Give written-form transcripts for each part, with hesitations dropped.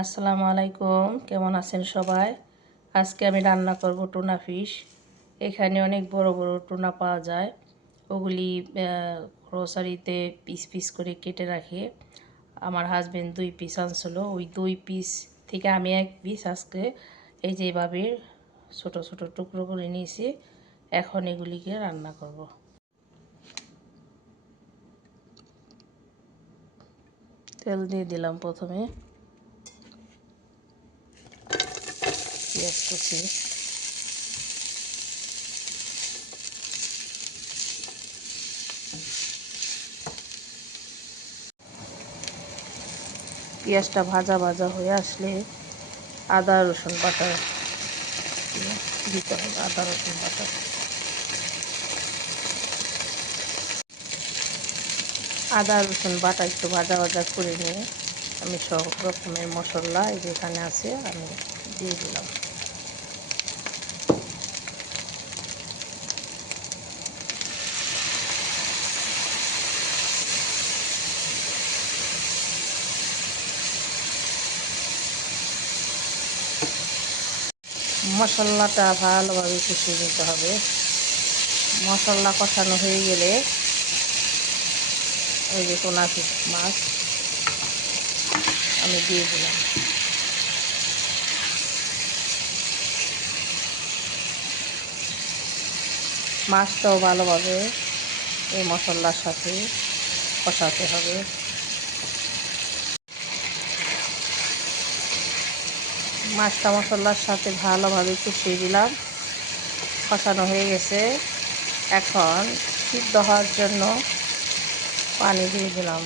আসসালামু আলাইকুম, কেমন আছেন সবাই? আজকে আমি রান্না করব টুনা ফিশ। এখানে অনেক বড় বড় টুনা পাওয়া যায়। ওগুলি গ্রোসারিতে পিস পিস করে কেটে রাখে। আমার হাজবেন্ড 2 পিস আনছিল। ওই 2 পিস থেকে আমি 1 পিস আজকে এই যে এভাবে ছোট ছোট টুকরো করে নিয়েছি। এখন এগুলিকে রান্না করব। তেল দিয়ে দিলাম প্রথমে, পেঁয়াজ কুচি, পেঁয়াজটা ভাজা ভাজা হয়ে আসলে আদা রসুন বাটা দিতে হবে। আদা রসুন বাটা, আদা রসুন বাটা একটু ভাজা ভাজা করে নিয়ে আমি সব রকমের মশলা যেখানে আছে আমি দিয়ে দিলাম। মশলাটা ভালোভাবে কষিয়ে নিতে হবে। মশলা কষানো হয়ে গেলে ওই যে টুনা ফিশ মাছ আমি দিয়ে দিলাম। মাছটাও ভালোভাবে এই মশলার সাথে কষাতে হবে। মাছটা মশলার সাথে ভালোভাবে কষিয়ে দিলাম। কষানো হয়ে গেছে। এখন সিদ্ধ হওয়ার জন্য পানি দিয়ে দিলাম।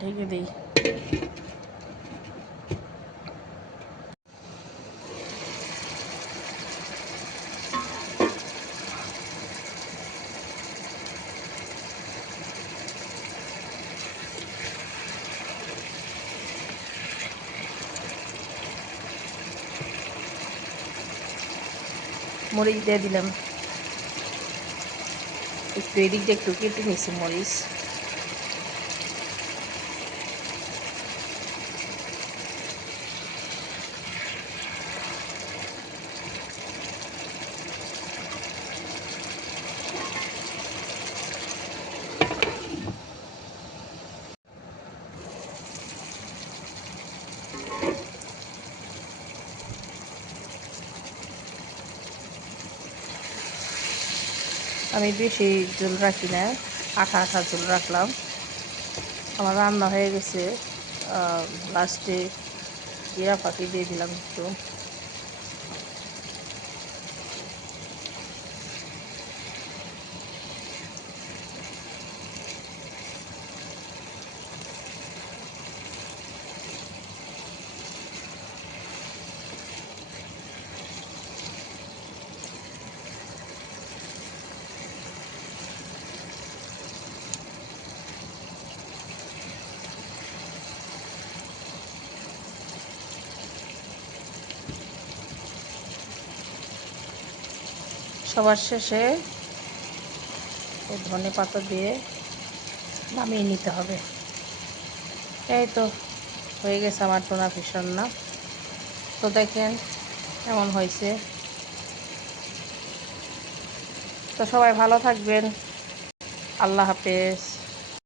ঢেকে দিই। মরিচ দিয়ে দিলাম, একটু এদিক দিয়ে একটু কেটে নিয়েছি মরিচ। আমি বেশি ঝোল রাখি না, আঠা আঠা ঝোল রাখলাম। আমার রান্না হয়ে গেছে। লাস্টে জিরা ফাঁকি দিয়ে দিলাম একটু। সবার শেষে ধনে পাতা দিয়ে নামিয়ে নিতে হবে। এই তো হয়ে গেছে আমার টুনা ফিশ রান্না। তো দেখেন কেমন হয়েছে। তো সবাই ভালো থাকবেন। আল্লাহ হাফেজ।